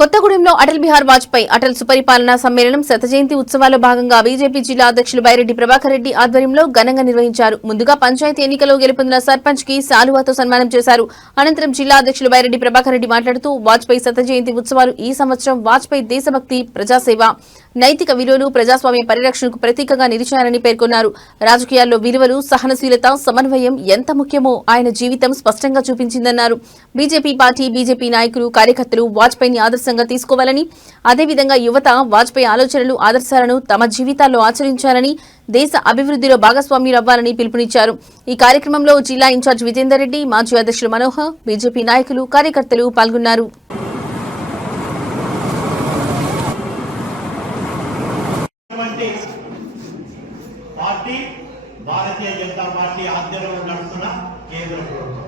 కొత్తగూడెంలో అటల్ బిహార్ వాజ్పేయి అటల్ సుపరిపాలనా సమ్మేళనం శత జయంతి ఉత్సవాల్లో భాగంగా బీజేపీ జిల్లా అధ్యక్షులు బైరెడ్డి ప్రభాకర్ రెడ్డి ఆధ్వర్యంలో ఘనంగా నిర్వహించారు. ముందుగా పంచాయతీ ఎన్నికలో గెలుపొందిన సర్పంచ్ కి శాలువాతో సన్మానం చేశారు. అనంతరం జిల్లా అధ్యక్షులు బైరెడ్డి ప్రభాకర్ రెడ్డి మాట్లాడుతూ వాజ్పేయి శత జయంతి ఉత్సవాలు ఈ సంవత్సరం వాజ్పేయి దేశభక్తి, ప్రజాసేవ, నైతిక విలువలు, ప్రజాస్వామ్య పరిరక్షణకు ప్రతీకగా నిలిచారని పేర్కొన్నారు. రాజకీయాల్లో విలువలు, సహనశీలత, సమన్వయం ఎంత ముఖ్యమో ఆయన జీవితం స్పష్టంగా చూపించిందన్నారు. బీజేపీ పార్టీ, బీజేపీ నాయకులు, కార్యకర్తలు వాజ్పేయిని ఆదర్శంగా తీసుకోవాలని, అదేవిధంగా యువత వాజ్పేయి ఆలోచనలు, ఆదర్శాలను తమ జీవితాల్లో ఆచరించాలని, దేశ అభివృద్ధిలో భాగస్వామ్యులవ్వాలని పిలుపునిచ్చారు. ఈ కార్యక్రమంలో జిల్లా ఇన్ఛార్జ్ విజేందర్ రెడ్డి, మాజీ అధ్యక్షులు మనోహర్, బీజేపీ నాయకులు, కార్యకర్తలు పాల్గొన్నారు. పార్టీ భారతీయ జనతా పార్టీ ఆధ్వర్యంలో నడుస్తున్న కేంద్ర ప్రభుత్వం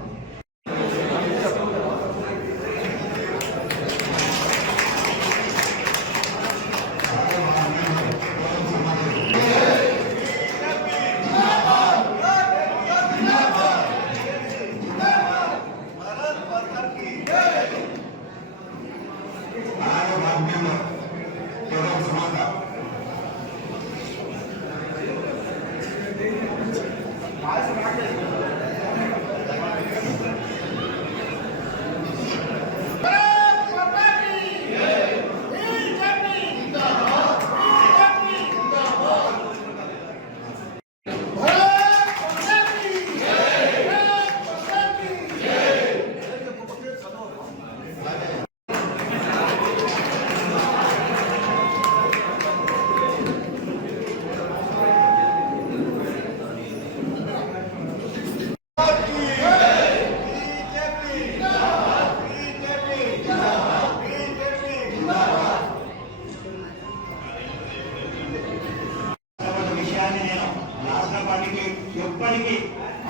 ఎప్పటికీ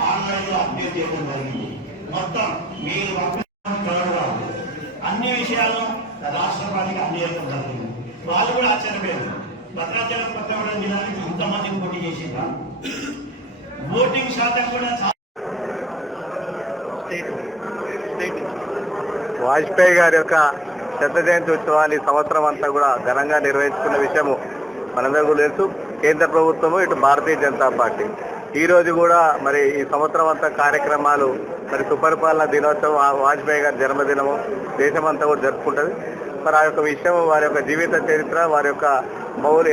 ఆన్లైన్లో అప్డేట్ చేయడం జరిగింది. మొత్తం మీరు చదవడం అన్ని విషయాలను రాష్ట్ర పార్టీకి అందజేయడం జరిగింది. వాళ్ళు కూడా ఆశ్చర్యపోయారు. భద్రాచలం కొత్తగూడెం జిల్లాకి ఇంతమంది పోటీ చేసిందా? ఓటింగ్ శాతం కూడా వాజ్పేయి గారి యొక్క శత జయంతి ఉత్సవాలు ఈ సంవత్సరం అంతా కూడా ఘనంగా నిర్వహించుకున్న విషయము మనందరికీ తెలుసు. కేంద్ర ప్రభుత్వము, ఇటు భారతీయ జనతా పార్టీ ఈ రోజు కూడా మరి ఈ సంవత్సరం అంతా కార్యక్రమాలు, మరి సుపరిపాలన దినోత్సవం, వాజ్పేయి గారి జన్మదినము దేశమంతా కూడా జరుపుకుంటుంది. మరి ఆ యొక్క విషయం, వారి యొక్క జీవిత చరిత్ర, వారి యొక్క మౌలి